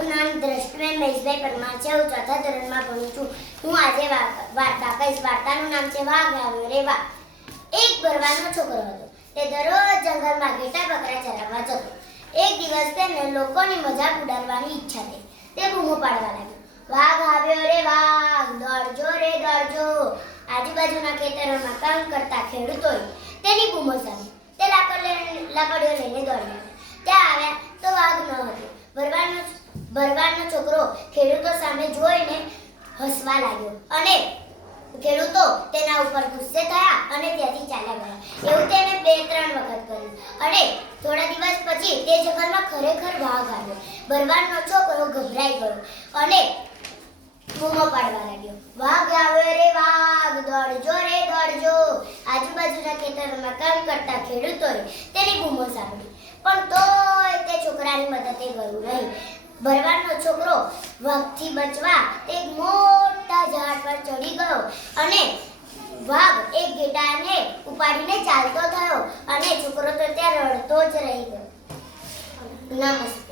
મારું નામ દ્રષ્ટિબેન મહેશભાઈ પરમાર છે. હું ચોથા ધોરણમાં ભણું છું. હું આજે વાર્તા કહીશ. વાર્તાનું નામ છે વાઘ આવ્યો રે વાઘ. એક ભરવાનો છોકરો હતો. તે દરરોજ જંગલમાં ઘેટા બકરા ચરાવવા જતો. એક દિવસ તેને લોકોની મજાક ઉડાડવાની ઈચ્છા થઈ. તે બૂમો પાડવા લાગ્યો, વાઘ આવ્યો રે વાઘ, દોડજો રે દોડજો. આજુબાજુના ખેતરોમાં કામ કરતા ખેડૂતોએ તેની બૂમો સાંભળી. તે લાકડીઓ લઈને દોડ્યા. ત્યાં આવ્યા તો વાઘ ન હતો. ભરવાડનો છોકરો ખેડૂતો સામે જોઈને હસવા લાગ્યો અને ખેડૂતો તેના ઉપર ગુસ્સે થયા અને ત્યાંથી ચાલ્યા ગયા. એવું તેને 2-3 વખત કર્યું અને થોડા દિવસ પછી તે જંગલમાં ખરેખર વાઘ આવ્યો. ભરવાડનો છોકરો ગભરાઈ ગયો અને બૂમો પાડવા લાગ્યો, વાઘ આવ્યો રે વાઘ, દોડજો રે દોડજો. આજુબાજુના ખેતરોમાં કામ કરતા ખેડૂતોએ તેની બૂમો સાંભળી, પણ તોય તે છોકરાની મદદે ગયું નહીં. ભરવાડનો છોકરો વાઘથી બચવા એક મોટા ઝાડ પર ચડી ગયો અને વાઘ એક ઘેટાને ઉપાડીને ચાલતો થયો અને છોકરો તો ત્યાં રડતો જ રહી ગયો. નમસ્તે.